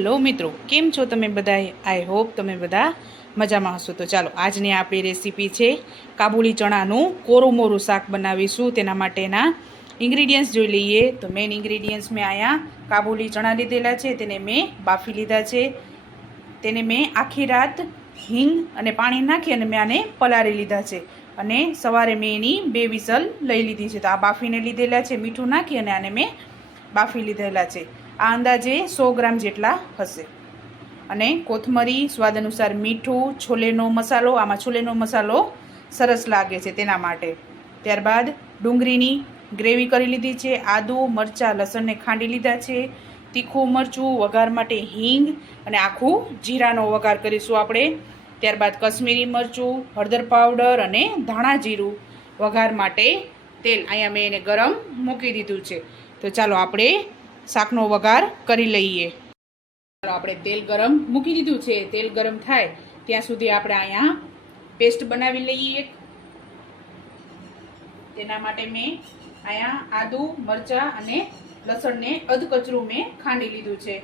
Hello મિત્રો, કેમ છો તમે બધા આઈ હોપ તમે બધા મજામાં હશો. તો ચાલો, આજની આપણી રેસીપી છે કાબુલી ચણાનું કોરું મોરું શાક બનાવીશું. તેના માટેના ઇન્ગ્રીડિયન્ટ્સ જોઈ લઈએ. તો મેઇન ઇન્ગ્રીડિયન્ટ્સ મેં અહીંયા કાબુલી ચણા લીધેલા છે, તેને મેં બાફી લીધા છે. તેને મેં આખી રાત હિંગ અને પાણી નાખી અને મેં આને પલાળી લીધા છે. અને સવારે મેં એની બે વિસલ લઈ લીધી છે. તો આ બાફીને લીધેલા છે, મીઠું નાખી અને આને મેં બાફી લીધેલા છે. આ અંદાજે સો ગ્રામ જેટલા હશે. અને કોથમરી સ્વાદ અનુસાર મીઠું, છોલેનો મસાલો, આમાં છોલેનો મસાલો સરસ લાગે છે તેના માટે. ત્યારબાદ ડુંગળીની ગ્રેવી કરી લીધી છે, આદું, મરચાં, લસણને ખાંડી લીધા છે, તીખું મરચું, વઘાર માટે હિંગ અને આખું જીરાનો વઘાર કરીશું આપણે. ત્યારબાદ કશ્મીરી મરચું, હળદર પાવડર અને ધાણા જીરું વઘાર માટે તેલ. અહીંયા મેં એને ગરમ મૂકી દીધું છે. તો ચાલો આપણે શાકનો વઘાર કરી લઈએ. આપણે તેલ ગરમ મૂકી દીધું છે. તેલ ગરમ થાય ત્યાં સુધી આપણે અહીંયા પેસ્ટ બનાવી લઈએ તેના માટે મેં અહીંયા આદુ, મરચાં અને લસણને અધકચરું મેં ખાંડી લીધું છે.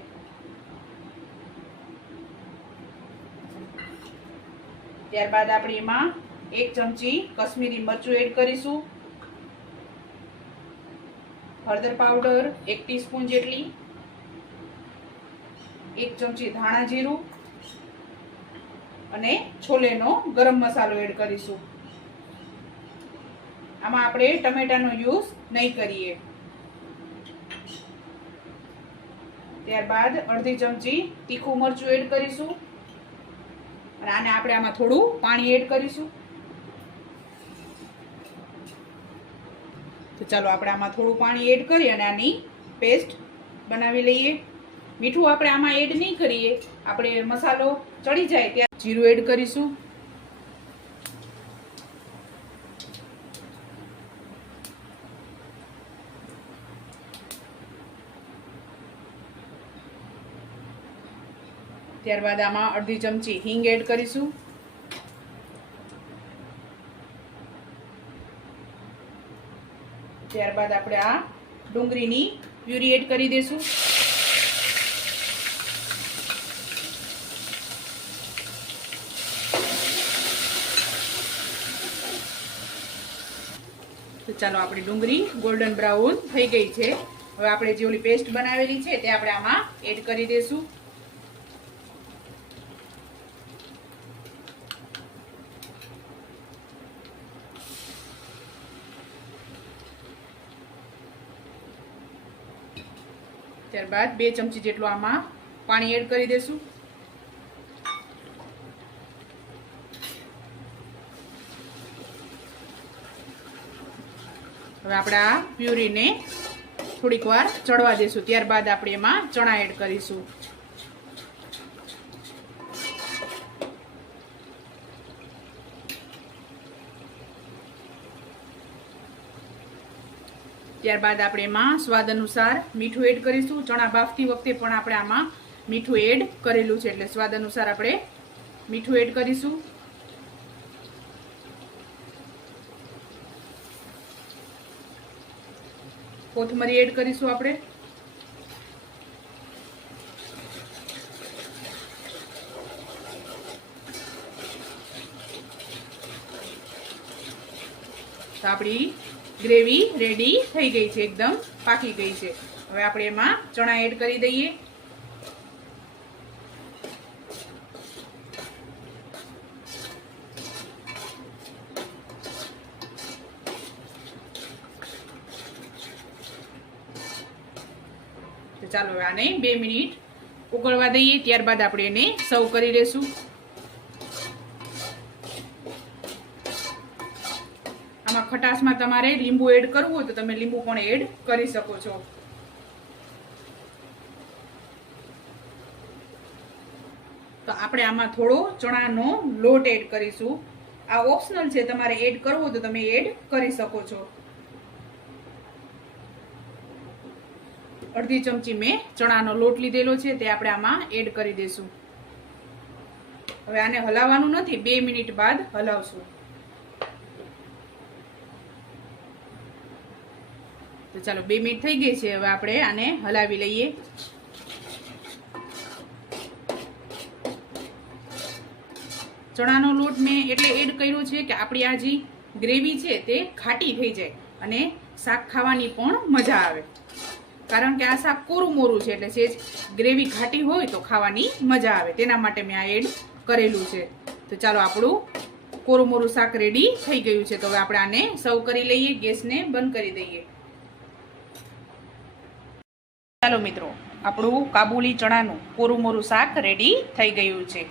ત્યારબાદ આપણે એમાં એક ચમચી કશ્મીરી મરચું એડ કરીશું. હળદર પાવડર, એક ટીસ્પૂન જેટલી, એક ચમચી ધાણા જીરું અને છોલેનો ગરમ મસાલો એડ કરીશું. આમાં આપણે ટમેટાનો યુઝ નહીં કરીએ. ત્યારબાદ અડધી ચમચી તીખું મરચું એડ કરીશું. અને આને આપણે આમાં થોડું પાણી એડ કરીશું. તો ચાલો આપણે આમાં થોડું પાણી એડ કરી અને આની પેસ્ટ બનાવી લઈએ. મીઠું આપણે આમાં એડ નહીં કરીએ. આપણે મસાલો ચડી જાય ત્યાં જીરું એડ કરીશું. ત્યારબાદ આમાં અડધી ચમચી હિંગ એડ કરીશું. ત્યારબાદ આપણે આ ડુંગળીની પ્યુરી એડ કરી દઈશું તો ચાલો આપણી ડુંગળી ગોલ્ડન બ્રાઉન થઈ ગઈ છે. હવે આપણે જે ઓલી પેસ્ટ બનાવેલી છે તે આપણે આમાં એડ કરી દઈશું ત્યારબાદ બે ચમચી જેટલું આમાં પાણી એડ કરી દેશું. હવે આપણે પ્યુરીને થોડીક વાર ચડવા દેશું. ત્યારબાદ આપણે એમાં ચણા એડ કરીશું. ત્યારબાદ આપણે એમાં સ્વાદ અનુસાર મીઠું એડ કરીશું. ચણા બાફતી વખતે પણ આપણે આમાં મીઠું એડ કરેલું છે. એટલે સ્વાદ અનુસાર આપણે મીઠું એડ કરીશું. કોથમરી એડ કરીશું આપણે. આપણી ગ્રેવી રેડી થઈ ગઈ છે એકદમ, પાકી ગઈ છે. હવે આપણે એમાં ચણા એડ કરી દઈએ. ચાલો આને બે મિનિટ ઉકળવા દઈએ, ત્યારબાદ આપણે એને સર્વ કરી લેશું. આમાં ખટાશમાં તમારે લીંબુ એડ કરવું હોય તો તમે લીંબુ પણ એડ કરી શકો છો. તો આપણે આમાં થોડો ચણાનો લોટ એડ કરીશું. આ ઓપ્શનલ છે, તમારે એડ કરવો તો તમે એડ કરી શકો છો. અડધી ચમચી મેં ચણાનો લોટ લીધેલો છે, તે આપણે આમાં એડ કરી દઈશું. હવે આને હલાવવાનું નથી, બે મિનિટ બાદ હલાવશું. તો ચાલો, બે મિનિટ થઈ ગઈ છે, હવે આપણે આને હલાવી લઈએ. ચણાનો લોટ મેં એટલે એડ કર્યો છે કે આપણી આ જે ગ્રેવી છે તે ખાટી થઈ જાય અને શાક ખાવાની પણ મજા આવે. કારણ કે આ શાક કોરું મોરું છે એટલે જે ગ્રેવી ખાટી હોય તો ખાવાની મજા આવે. તેના માટે મેં આ એડ કરેલું છે. તો ચાલો, આપણું કોરું મોરું શાક રેડી થઈ ગયું છે. તો હવે આપણે આને સર્વ કરી લઈએ, ગેસને બંધ કરી દઈએ. ચાલો મિત્રો આપણું કાબુલી ચણાનું કોરું મોરું શાક રેડી થઈ ગયું છે.